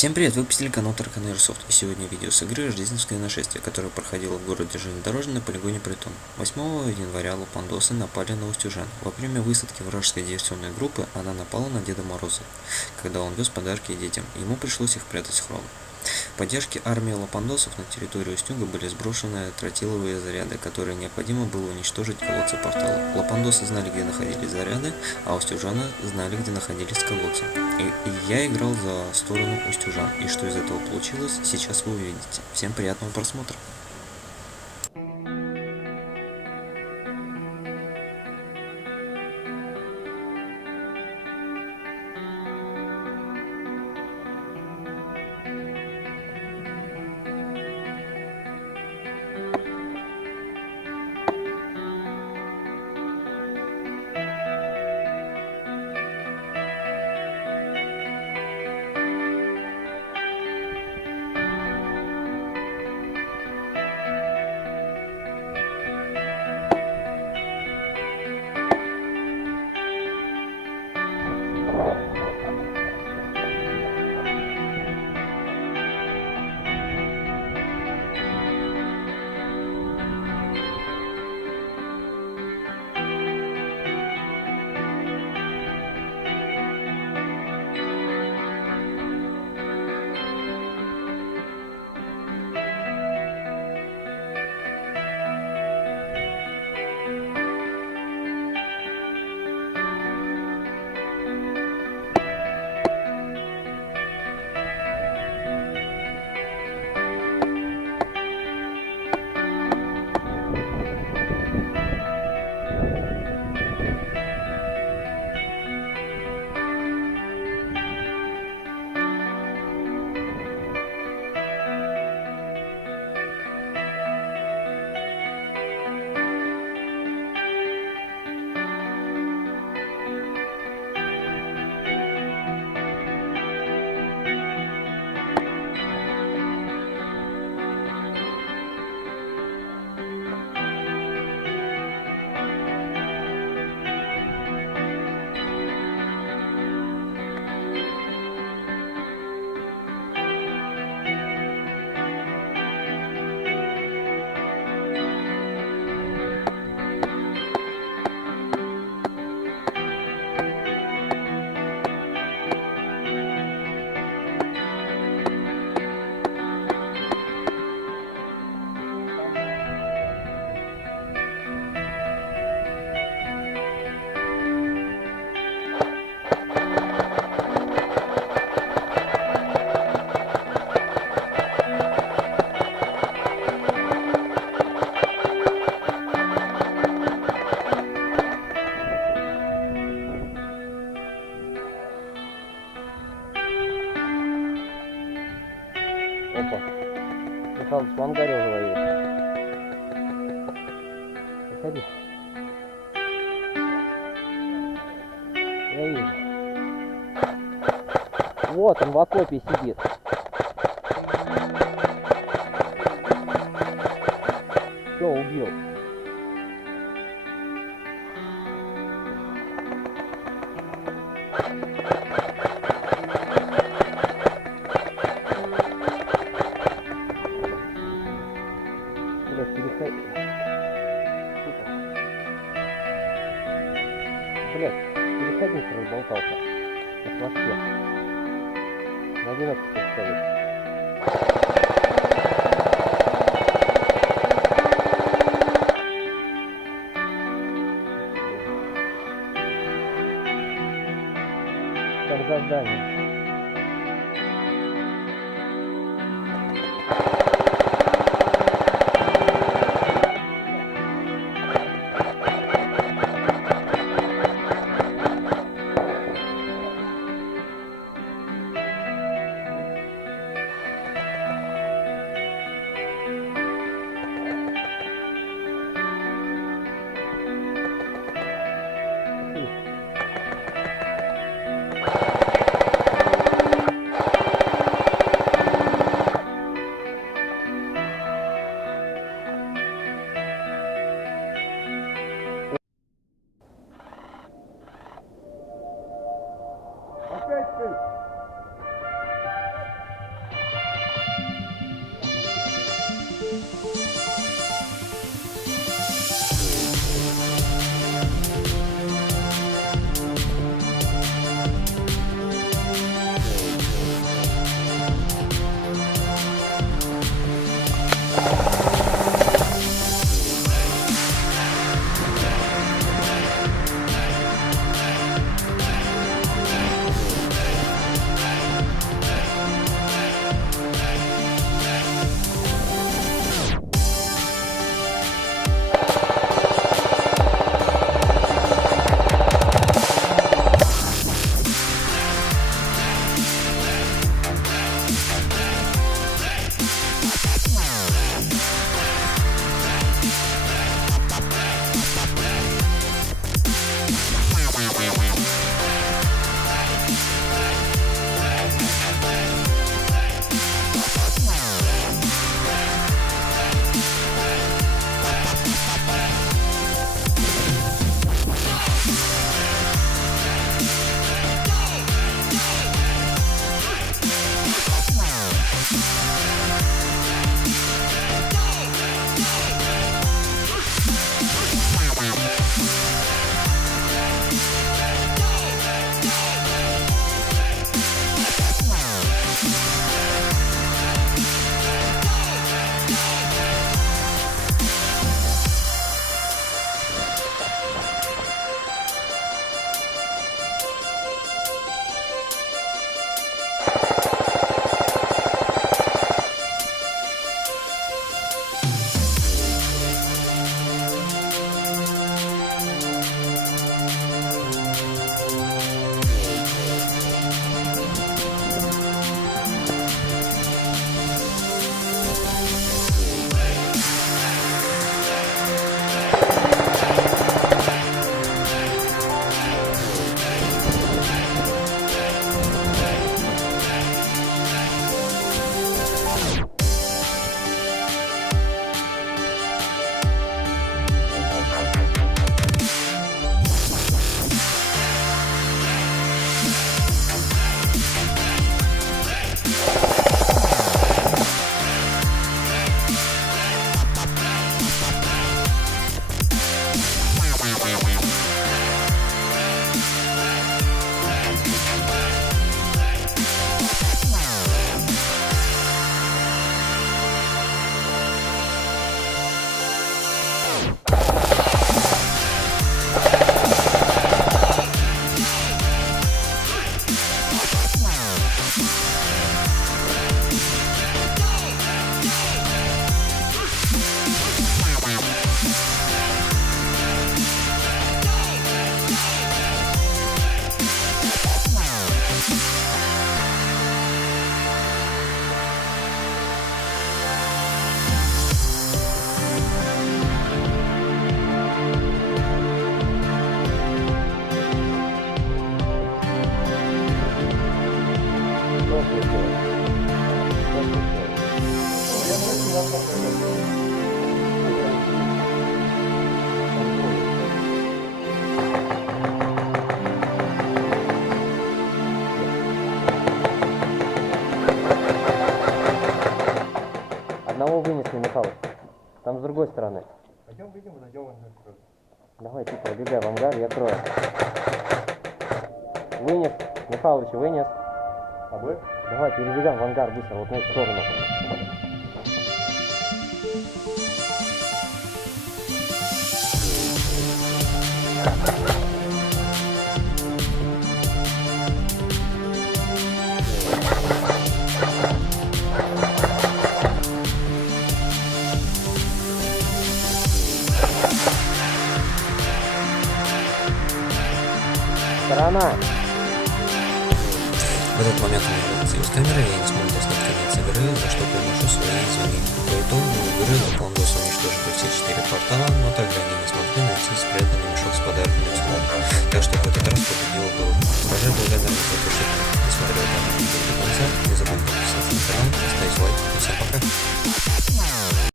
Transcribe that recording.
Всем привет, вы посетили канал Таркан Airsoft, и сегодня видео с игры Рождественское нашествие, которое проходило в городе железнодорожный на полигоне Притон. 8 января лапандосы напали на Устюжан. Во время высадки вражеской диверсионной группы она напала на Деда Мороза, когда он вез подарки детям, и ему пришлось их прятать в хрон. В поддержке армии лапандосов на территорию Устюга были сброшены тротиловые заряды, которые необходимо было уничтожить колодцы портала. Лапандосы знали, где находились заряды, а устюжаны знали, где находились колодцы. И я играл за сторону устюжан, и что из этого получилось, сейчас вы увидите. Всем приятного просмотра! Опа. Михалыч, в ангаре уже воюет. Заходи. Я вижу. Вот он в окопе сидит. Все, убил. Блять, переходи. Блять, переходник разболтался. На хвосте. На 11 стоит. Там за зданием. Одного вынесли, Михалыч. Там с другой стороны. Пойдем выйдем, зайдем в ангар. Давай, типа, убегай в ангар, я крою. Вынес. Михалыч, вынес. Обоих? Давай, перебегаем в ангар быстро, вот на эту сторону. Сторона. В этот момент у меня разъявилась камера, и я не смог доснуть конец игры, за что приношу свои извинения. По итогу игры Лапандосы уничтожили все 4 портала, но также они не смогли найти спрятанный мешок с подарками в сторону. Так что в этот раз победил был. Скажи благодарность за то, что